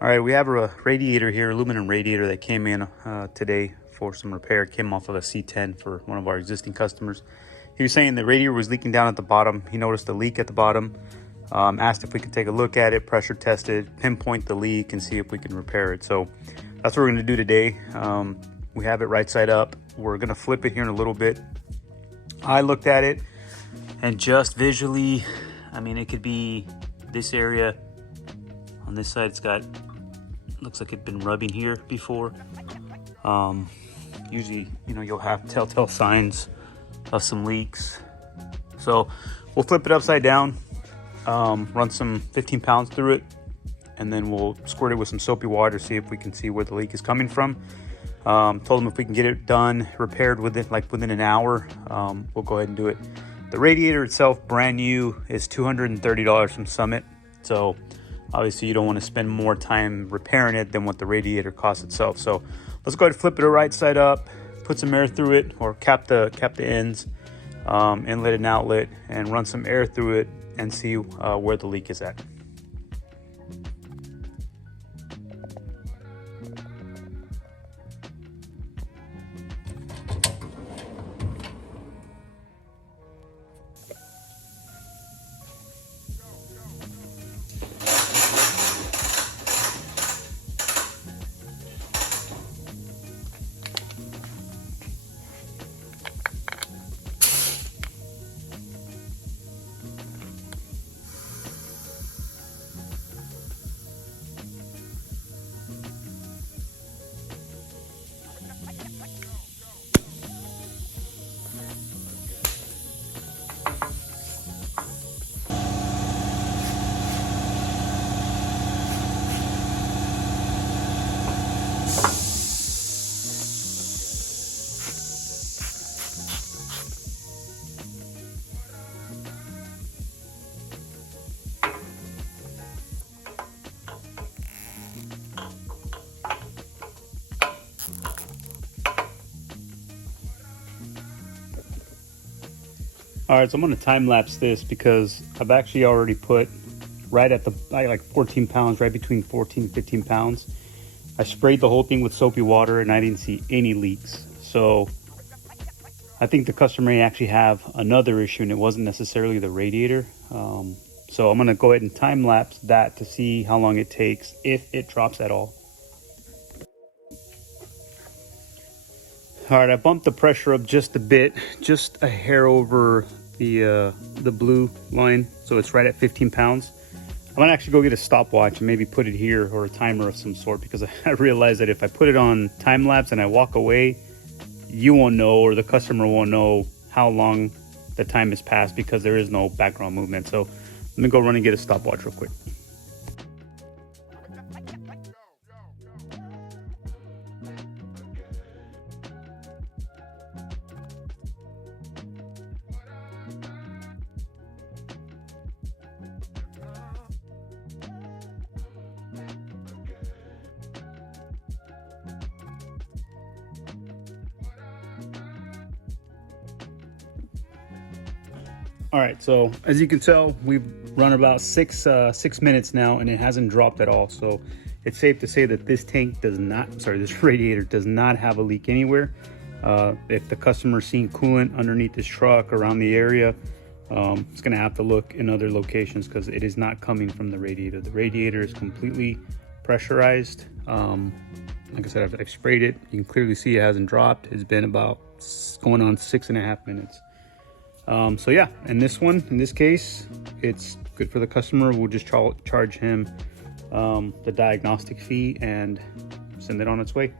All right, we have a radiator here, aluminum radiator that came in today for some repair. It came off of a C10 for one of our existing customers. He was saying the radiator was leaking down at the bottom. He noticed a leak at the bottom, asked if we could take a look at it, pressure test it, pinpoint the leak, and see if we can repair it. So that's what we're gonna do today. We have it right side up. We're gonna flip it here in a little bit. I looked at it and just visually, I mean, it could be this area. On this side, it's got, looks like it's been rubbing here before. Usually, you know, you'll have telltale signs of some leaks. So we'll flip it upside down, run some 15 pounds through it, and then we'll squirt it with some soapy water, see if we can see where the leak is coming from. Told him if we can get it done, repaired within an hour, we'll go ahead and do it. The radiator itself, brand new, is $230 from Summit. So obviously you don't want to spend more time repairing it than what the radiator costs itself. So let's go ahead and flip it right side up, put some air through it, or cap the ends, inlet and outlet, and run some air through it and see where the leak is at. All right, so I'm gonna time lapse this because I've actually already put right at like 14 pounds, right between 14 and 15 pounds. I sprayed the whole thing with soapy water and I didn't see any leaks. So I think the customer may actually have another issue and it wasn't necessarily the radiator. So I'm gonna go ahead and time lapse that to see how long it takes, if it drops at all. All right, I bumped the pressure up just a bit, just a hair over the blue line, so it's right at 15 pounds. I'm gonna actually go get a stopwatch and maybe put it here, or a timer of some sort, because I realized that if I put it on time lapse and I walk away, you won't know, or the customer won't know how long the time has passed because there is no background movement. So let me go run and get a stopwatch real quick. All right, so as you can tell, we've run about six minutes now and it hasn't dropped at all. So it's safe to say that this this radiator does not have a leak anywhere. If the customer's seeing coolant underneath this truck around the area, it's gonna have to look in other locations because it is not coming from the radiator. The radiator is completely pressurized. Like I said, I've sprayed it. You can clearly see it hasn't dropped. It's been about going on 6.5 minutes. So yeah, and in this case, it's good for the customer. We'll just charge him the diagnostic fee and send it on its way.